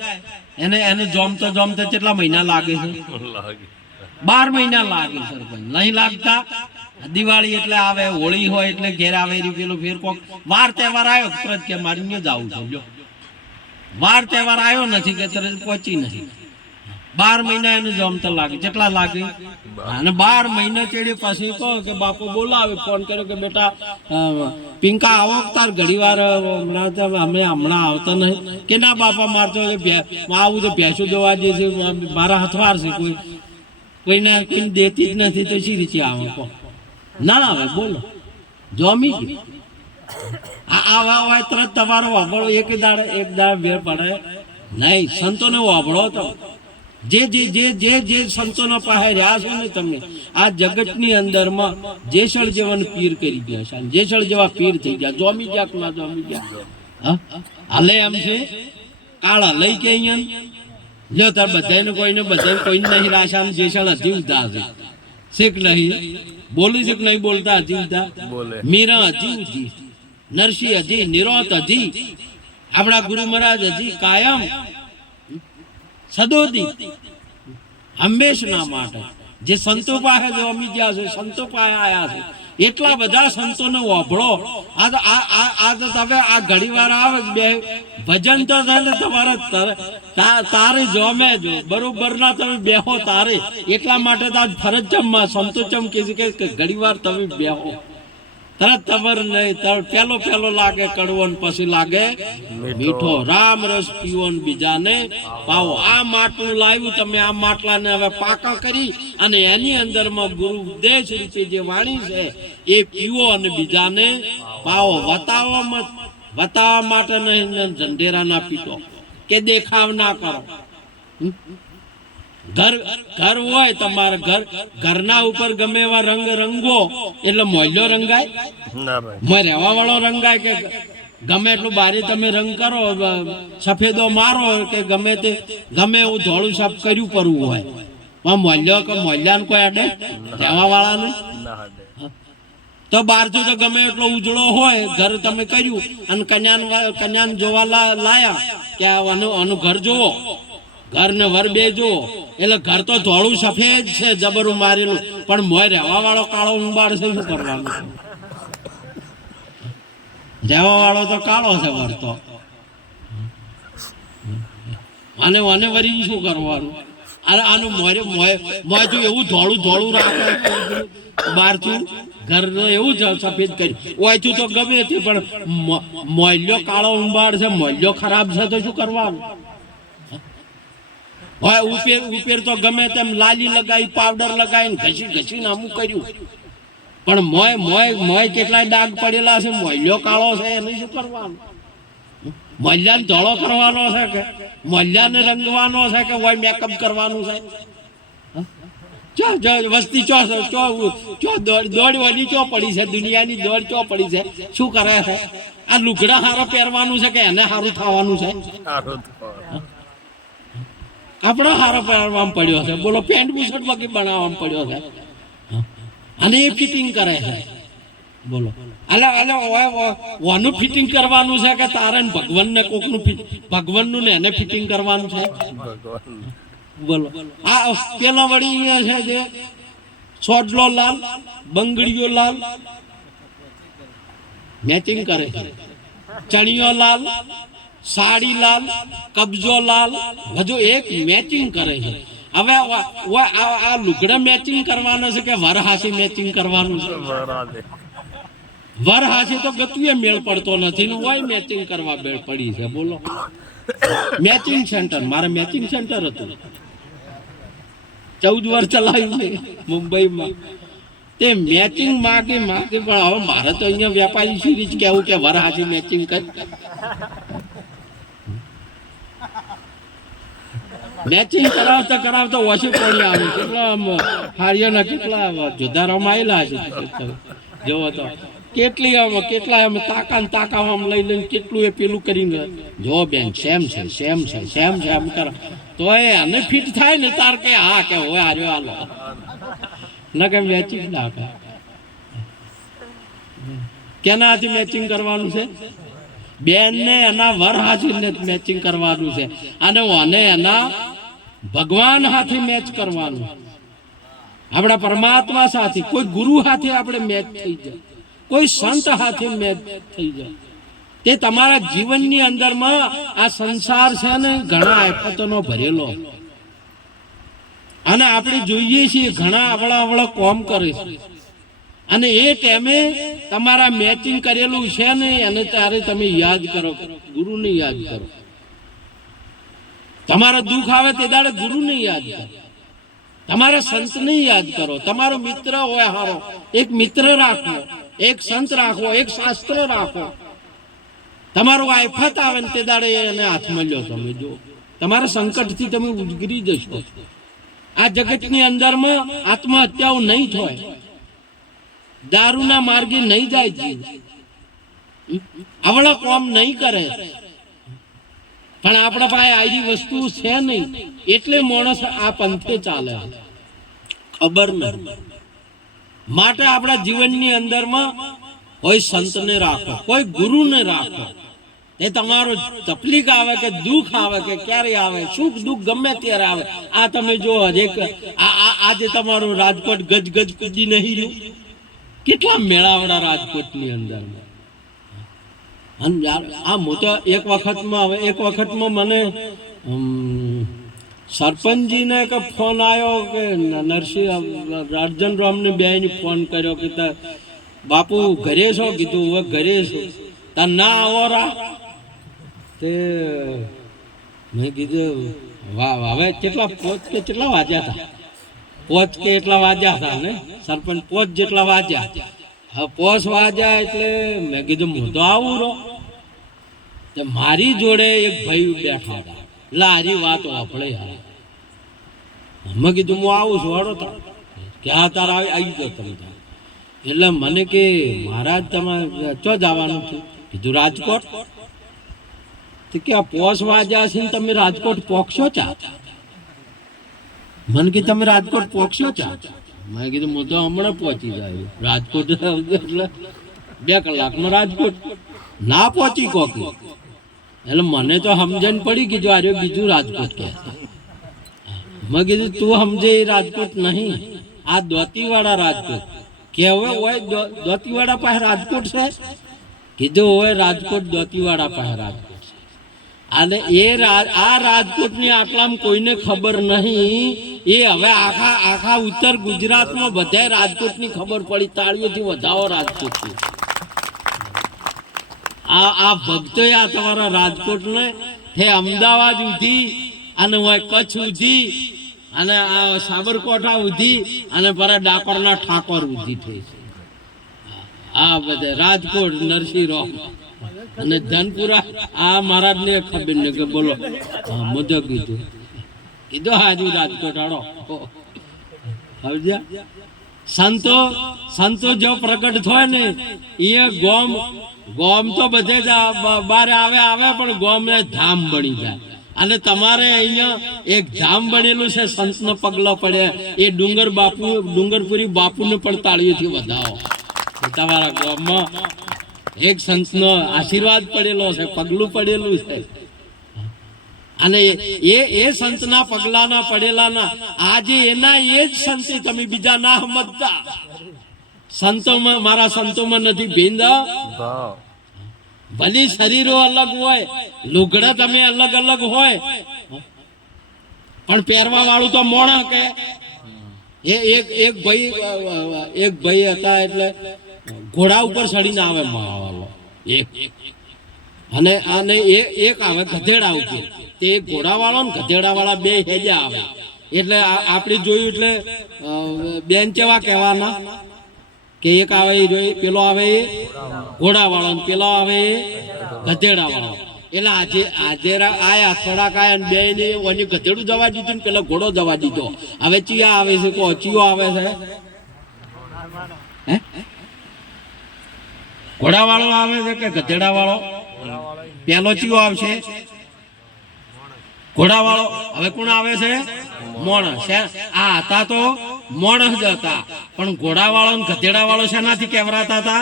એને જોમતો કેટલા મહિના લાગે છે? 12 મહિના લાગે સરપંચ. નહીં લાગતા? દિવાળી એટલે આવે, હોળી હોય એટલે ઘેર આવે. પેલો ફેર કોક વાર તહેવાર આવ્યો તરત કે મારી ને જવું છે. જો વાર તહેવાર આવ્યો નથી કે તરત પહોંચી નથી. 12 મહિના એને જમતા લાગે. કેટલા લાગે? અને 12 મહિના ચેડે પછી કહો કે બાપુ બોલાવે, ફોન કર્યો કે બેટા પિંકા આવો તાર ઘડી વાર હમણાં આવતા નહીં કે ના બાપા મારતો આવું તો ભેંસો દોવા જે છે, મારા હથવાર છે, કોઈને દેતી જ નથી તો શી રીતે આવે? કહો ના આવે. બોલો જમી ગયું. આવા હોય તરત તમારો વાપરો. એક દાડે વેર પડે નહીં. સંતોને વાપરો તો જે સંતોના પાસે રહ્યા છો ને તમે, આ જગતની અંદરમાં જેસળ જેવાને પીર કરી ગયા છે. જેસળ જેવા પીર થઈ ગયા. જોમી ગયા કે ના જોમી ગયા? હાલે એમ છે કાળા લઈ કે અહીંયા લ્યો તાર બધાને કોઈને નહીં રાશા. જેસળ હજી ઉધા છે શીખ નહીં બોલી છે કે નહીં બોલતા? હજી ઉધા. મીરા હજી ઉધી, નરસિંહ હજી, નિરોત હજી, આપણા ગુરુ મહારાજ હજી કાયમ સદોદી હંમેશના માટે જે સંતો પાસે જોમી ગયા છે, સંતો પાસે આયા છે, એટલા બધા સંતોને વાપરો. આ તો તમે આ ઘડી વાર આવે બે ભજન તો થાય ને તમારે તારે જોમે જો બરોબર ના તમે બેહો તારે. એટલા માટે તો આજ ફરજ જમવા સંતો ચમ કે ઘડી વાર તમે બેહો. તરત તમારે નહીં પેલો લાગે કડવો ને પછી લાગે મીઠો. રામ રસ પીવો ને બીજાને પાવો. આ માટલું લાવ્યું તમે, આ માટલાને હવે પાકા કરી અને એની અંદરમાં ગુરુ ઉપદેશ રીતે જે વાણી છે એ પીવો અને બીજાને પાવો. વતાવવા માટે નહીં, ઝંઢેરા ના પીટો કે દેખાવ ના કરો. ઘર હોય તમારે, ઘરના ઉપર ગમે એવા રંગ રંગો એટલે મોલ્યો રંગાય? રહેવા વાળો રંગાય? કે ગમે એટલું બારી તમે રંગ કરો, સફેદો મારો કે ગમે એવું ધોળું સાફ કર્યું પરવું હોય, મોલ્યો કે મોલ્યાને કોઈ અડે? રહેવા વાળાને તો બહારથી તો ગમે એટલો ઉજળો હોય ઘર તમે કર્યું અને કન્યાને જોવા લાયા કે આનું ઘર જોવો, ઘર ને વર બે જોવો, એટલે ઘર તો ધોળું સફેદ છે જબરું મારેલું, પણ મોય રહેવા વાળો કાળો ઉંબાડ છે. શું કરવાનું? રહેવા વાળો તો કાળો છે વરતો, અને વરી શું કરવાનું? આનું મોય જો એવું ધોળું રાખે બહાર થી ઘર એવું જ સફેદ કરી ઓયથી તો ગમે તે, પણ મોલ્યો કાળો ઉંબાડ છે, મોલ્યો ખરાબ છે તો શું કરવાનું? ઉપેર તો ગમે તેમ લાલી લગાવી, પાવડર લગાવીને ઘસી નામું કર્યું, પણ મોય મોય મોય કેટલાય ડાઘ પડેલા છે, મોયલો કાળો છે, એને શું કરવાનું? મોલ્યાને ધોળો કરવાનો છે કે મોલ્યાને રંગવાનો છે કે હોય મેકઅપ કરવાનું છે? વસ્તી દોડવાની ચો પડી છે, દુનિયાની દોડ ચો પડી છે. શું કરે છે? આ લુગડા હારો પહેરવાનું છે કે એને હારું થવાનું છે? આપણો હારો પહેરવામાં પડ્યો છે, બોલો પેન્ટ બુશર્ટ વગી બનાવવામાં પડ્યો છે, અને એ ફિટિંગ કરે છે. બોલો ઓનું ફિટિંગ કરવાનું છે કે તારે ભગવાનને કોકનું ભગવાનનું ને એને ફિટિંગ કરવાનું છે? બોલો આ પેલા વળી છે જે સોડલો લાલ, બંગડીઓ લાલ મેચિંગ કરે છે, ચણિયો લાલ, સાડી લાલ, કબજો લાલ, બધું એક મેચિંગ કરે છે. હવે આ લુગડા મેચિંગ કરવાના છે કે વરહાસી મેચિંગ કરવાનું છે? વરહાસી તો ગતુએ મેળ પડતો નથી ને હોય મેચિંગ કરવા બેળ પડી છે. બોલો મેચિંગ સેન્ટર, મારે મેચિંગ સેન્ટર હતું, 14 વર્ષ ચલાવ્યું છે મુંબઈમાં. તે મેચિંગ માગે પણ હવે મારે તો અહીંયા વેપારી સિરીજ કેવું કે વરહાસી મેચિંગ કરી. મેચિંગ કરાવતા ઓછી પડી આવે. કેટલા હારિયાના કેટલા જુદારામાં આવેલા છે જોવો તો, કેટલા તાકામ લઈ લઈને કેટલું એ પેલું કરીને જો બેન સેમ છે કરે તો એને ફિટ થાય ને તાર કે હા કે હોય હાર્યો હાલો ન કે મેચિંગ ના કરે. કેના હાથે મેચિંગ કરવાનું છે? બેન ને એના વર હાથે મેચિંગ કરવાનું છે, અને ઓને એના ભગવાન હાથે મેચ કરવાનું, આપણા પરમાત્મા સાથે, કોઈ ગુરુ હાથે આપણે મેચ થઈ જાય, કોઈ સંત હાથે મેચ થઈ જાય. તે તમારા જીવનની અંદરમાં આ સંસાર છે ને ઘણા આફતોનો ભરેલો, અને આપણે જોઈએ છીએ ઘણા આવડા કોમ કરે છે, અને એ ટાઈમે તમારા મેચિંગ કરેલું છે ને અને ત્યારે તમે યાદ કરો, ગુરુને યાદ કરો. તમારો દુઃખ આવે તે દાડે ગુરુને યાદ કરો, તમારા સંતને યાદ કરો. તમારો મિત્ર હોય હારો, એક મિત્ર રાખો, એક સંત રાખો, એક શાસ્ત્ર રાખો. તમારો આફત આવે ને તે દાડે એને હાથમાં લ્યો. તમે જો તમારા સંકટથી તમે ઉજગરી જશો. આ જગતની અંદરમાં આત્મહત્યાઓ નહીં થાય, દારૂના માર્ગે નહીં જાય, આવડા કોમ નહીં કરે, પણ આપણા પાસે આવી વસ્તુ છે નહીં એટલે માણસ આ પંથે ચાલે, ખબર નહીં. માટે આપણા જીવનની અંદરમાં કોઈ સંતને રાખો, કોઈ ગુરુને રાખો. એ તમારો તકલીફ આવે કે દુઃખ આવે કે ક્યારે આવે, સુખ દુઃખ ગમે ત્યારે આવે. આ તમે જો આજે તમારું રાજકોટ ગજ કૂદી નહીં રહ્યું, કેટલા મેળાવડા રાજકોટની અંદર. આ હું તો એક વખતમાં મને સરપંચજીને કે ફોન આવ્યો કે નરસિંહ રાજન રામને બેન ફોન કર્યો કે બાપુ ઘરે છો? કીધું હવે ઘરે છું. તાર ના આવો રા તે મેં કીધું હવે કેટલા વાગ્યા હતા? પોચ કે એટલા વાગ્યા હતા ને સરપંચ, પોચ જેટલા વાગ્યા. હવે પોચ વાગ્યા એટલે મેં કીધું હું તો આવું રહો. મારી જોડે એક ભાઈ બેઠા હતા, લારી વાત વાપડે. મેં કીધું હું આવું છું, હળો તાર કે હા તાર આવી જાઓ તમે. એટલે મને કે મહારાજ તમારે ચો જવાનું છે? કીધું રાજકોટ. કે આ પોચ વાગ્યા છે ને તમે રાજકોટ પહોંચશો ચા? મને કે તમે રાજકોટ પહોંચશો ચા? મેં કીધું હું તો હમણાં પહોંચી જાય રાજકોટ, એટલે 2 કલાકમાં રાજકોટ ના પહોંચી કોકી. એટલે મને તો સમજણ પડી કે જો આરે બીજું રાજકોટ કે. મેં કીધું તું સમજે એ રાજકોટ નહીં, આ દોતીવાડા રાજકોટ કે હવે હોય દોતીવાડા પાસે રાજકોટ છે? કીધું હોય રાજકોટ દોતીવાડા પાસે રાજકોટ. અને આ રાજકોટની આટલામાં કોઈને ખબર નહીં. એ હવે આખા ઉત્તર ગુજરાતમાં બધા રાજકોટની ખબર પડી. તાળીઓથી વધાવો રાજકોટની. આ ભક્તો આ તમારા રાજકોટને હે અમદાવાદ ઉધી અને હોય કચ્છ ઉધી અને આ સાબરકોઠા ઉધી અને પરા ડાકોરના ઠાકોર ઉધી થઈ છે. આ બધે રાજકોટ નરસિંહ અને ધનપુરા આ મહારાજ ને ખબર ને કે બોલો મુદ્દો કીધું હાજુ રાજકોટ હાડો સમજ્યા સંતો જો પ્રગટ થાય ને એ ગોમ તો બધે જ બાર આવે પણ ગોમ ને ધામ બની જાય અને તમારે અહીંયા એક ધામ બનેલું છે સંતનો પગલો પડે એ ડુંગરપુરી બાપુને પણ તાળીઓથી વધાવો તમારા ગામમાં એક સંતનો આશીર્વાદ પડેલો છે પગલું પડેલું છે અને એ સંતના પગલાના પડેલાના આજે એના એ જ સંતે તમે બીજા ના સમજતા સંતોમાં મારા સંતોમાં નથી ભીંદા ભલે શરીરો અલગ હોય લુગડા તમે અલગ અલગ હોય પણ પહેરવા વાળું તો મોણા કે એક ભાઈ હતા એટલે ઘોડા ઉપર ચડીને આવે માવાલો અને એક આવે ગધેડા ઉપર તે ઘોડા વાળો ને ગધેડા વાળા બે હેજા આવે એટલે આપણે જોયું એટલે બેન કેવા કહેવાના કે એક આવે એ જોઈ પેલો આવે એ ઘોડા વાળો ને પેલો આવે એ ગધેડા વાળો એટલે આજે આયા થોડાક આયા બે ને ઓની ગધેડું જવા દીધું ને પેલો ઘોડો જવા દીધો હવે ચિયા આવે છે કો ચિયો આવે છે ઘોડા વાળો આવે છે કે ગધેડા વાળો પેલો ચિયો આવશે ઘોડા વાળો હવે કોણ આવે છે મોણસ આ હતા તો મોણસ જ હતા પણ ઘોડા વાળો ને ગધેડા વાળો શેનાથી કેવરાતા હતા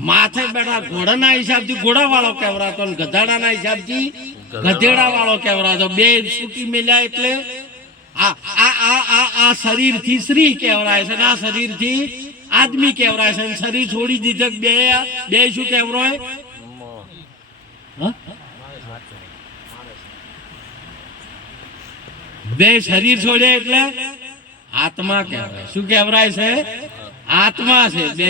માથે બેઠા ઘોડાના હિસાબથી ઘોડા વાળો કેવરાતો ને ગધાડાના હિસાબથી ગધેડા વાળો કેવરાતો બે સૂકી મેલ્યા એટલે આ શરીર થી શ્રી કહેવરાય છે આ શરીર થી આદમી કહેવરાય છે શરીર છોડી દીધે બે શું કહેવરાય બે શરીર છોડે એટલે આત્મા કહેવાય શું કહેવાય છે આત્મા છે બે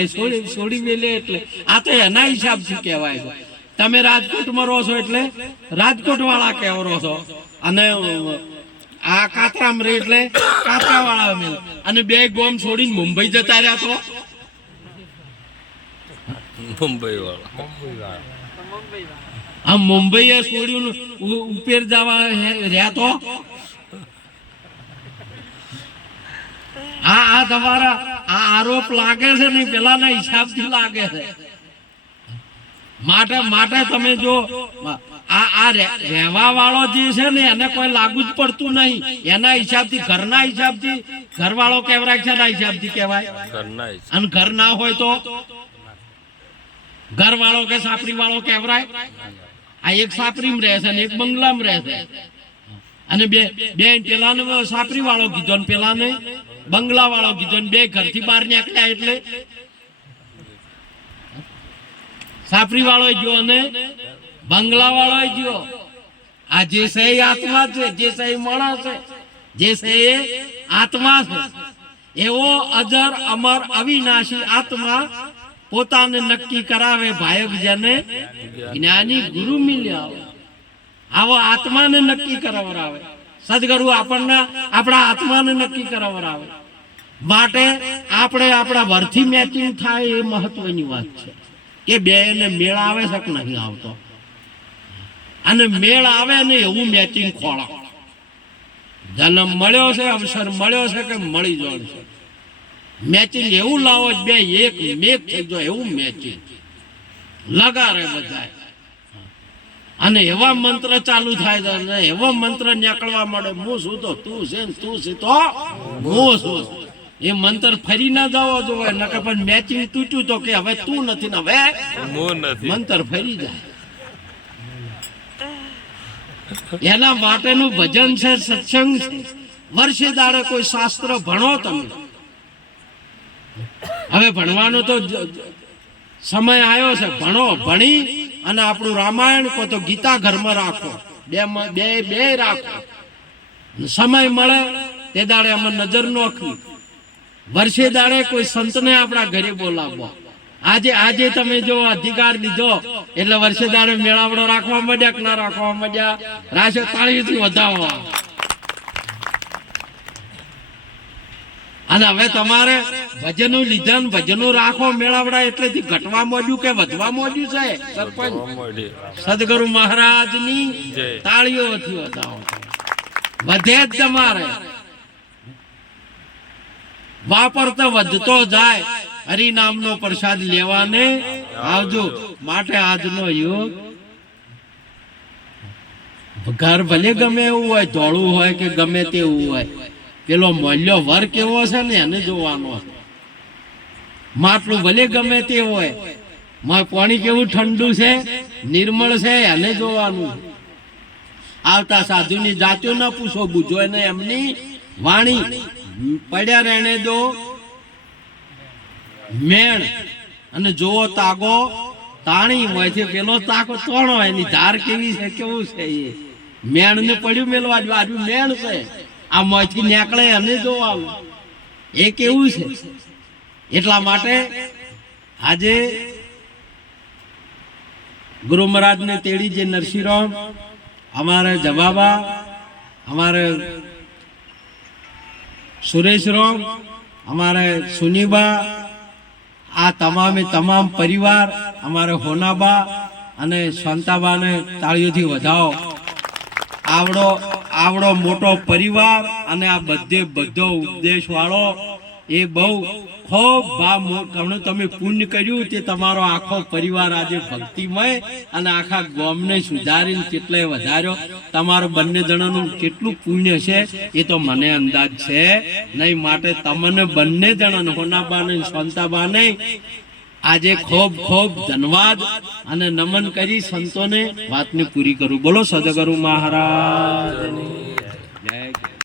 છોડી મેલે એટલે આ તો એના હિસાબથી કહેવાય છે તમે રાજકોટમાં રહો છો એટલે રાજકોટ વાળા કહેવરો છો અને આ કાતરામાં રહે એટલે કાતરા વાળા મેલ અને બે ગોમ છોડીને મુંબઈ જતા રહ્યા તો મુંબઈ વાળા આ મુંબઈ છોડ્યું ઉપેર જવા રહ્યા તો આ તમારા આ આરોપ લાગે છે ને પેલાના હિસાબથી લાગે છે માટે તમે જો આ રહેવા વાળો જે છે ને એને કોઈ લાગુ જ પડતું નહીં એના હિસાબથી ઘરના હિસાબથી ઘર વાળો કહેવાય છે એના હિસાબથી કહેવાય અને ઘર ના હોય તો ઘર વાળો કે સાપરી વાળો કહેવાય આ એક સાપરીમાં રહે છે ને એક બંગલામાં રહે છે અને બે પેલાને સાપરી વાળો કીધો ને પેલાને બંગલા વાળો કીધો ને બે ઘરથી બહાર નીકળ્યા એટલે સાપરી વાળો ગયો અને બંગલા વાળો ગયો આ જે છે એ આત્મા છે જે છે એ માણસ છે જે છે એ આત્મા છે એવો અજર અમર અવિનાશી આત્મા પોતાને નક્કી કરાવે ભાયક જેને જ્ઞાની ગુરુ મિલ્યા આવો આત્માને નક્કી કરાવરાવે સદગુરુ આપણને આપણા આત્માને નક્કી કરાવરાવે માટે આપણે આપણા વર્થી મેચિંગ થાય એ મહત્વની વાત છે કે બે ને મેળ આવે છે કે નહીં આવતો અને મેળ આવે ને એવું મેચિંગ ખોળો જન્મ મળ્યો છે અવસર મળ્યો છે કે મળી જોડ છે મેચિંગ એવું લાવો બે એક મેચ થઈ જાય એવું મેચિંગ લગારે બધાય અને એવા મંત્ર ચાલુ થાય છે એવો મંત્ર નીકળવા મળે હું શું તો તું છે તું છે તો હું શું એ મંત્ર ફરી ના જવો જોઈએ નકર પણ મેચિંગ તૂટ્યું તો કે હવે તું નથી ને હવે મંત્ર ફરી જાય એના માટેનું ભજન છે સત્સંગ છે વર્ષે દાડે કોઈ શાસ્ત્ર ભણો તમે હવે ભણવાનો તો સમય આવ્યો છે ભણો ભણી અને આપણું રામાયણ કો તો ગીતા ઘરમાં રાખો બે રાખો સમય મળે તે દાડે અમે નજર નોખવી વર્ષે દાડે કોઈ સંતને આપણા ઘરે બોલાવો આજે તમે જો અધિકાર લીધો એટલે વર્ષે દાડે મેળાવડો રાખવા માંડ્યા કે ના રાખવા માંડ્યા રાશે તાળીથી વધાવો અને હવે તમારે ભજનો લીધા ને ભજનો રાખો મેળાવડા એટલેથી ઘટવા માંડ્યું કે વધવા માંડ્યું છે સરપંચ સદગુરુ મહારાજની જય. તાળીઓથી વધાવો વધે જ તમારે વાપરતો વધતો જાય હરિનામનો પ્રસાદ લેવાને આવજો માટે આજનો યુગ ઘર ભલે ગમે એવું હોય ધોળું હોય કે ગમે તેવું હોય પેલો મોલ્યો વર કેવો છે ને એને જોવાનો છે માટલું ભલે ગમે તે હોય પાણી કેવું ઠંડુ છે નિર્મળ છે એને જોવાનું આવતા સાધુની જાત્યો ન પૂછો બુજો એને એમની વાણી પડ્યા રહેને દો મેણ અને જોવો તાગો તાણી હોય પેલો તાકો તોણો એની ધાર કેવી છે કેવું છે એ મેણ ને પડ્યું મેલવા જો આજુ મેણ છે આ મોંથી નીકળે અને જોવાનું એ કેવું છે એટલા માટે આજે ગુરુ મહારાજ ને તેડી જે નરસિંહરામ हमारे जवाबा हमारे सुरेश राम हमारे सुनीबा आ तमामे तमाम परिवार हमारे होनाबा अने शांताबा ने ताळीओथी वधाओ आवड़ो आवड़ो मोटो परिवार अने आ बधे बधो उपदेश वाळो ए बहु खूब भाव घणું તમે પુણ્ય કર્યું તે તમારો આખો પરિવાર આજે ભક્તિમય અને આખા ગામને સુધારીને કેટલે વધાર્યો તમારો બંને જણાનું કેટલું પુણ્ય છે એ તો મને અંદાજ છે નહીં માટે તમને બંને જણાને હોનાબાને શાંતાબાને આજે ખૂબ ખૂબ ધન્યવાદ અને નમન કરી સંતોને વાતને પૂરી કરું બોલો સદગુરુ મહારાજ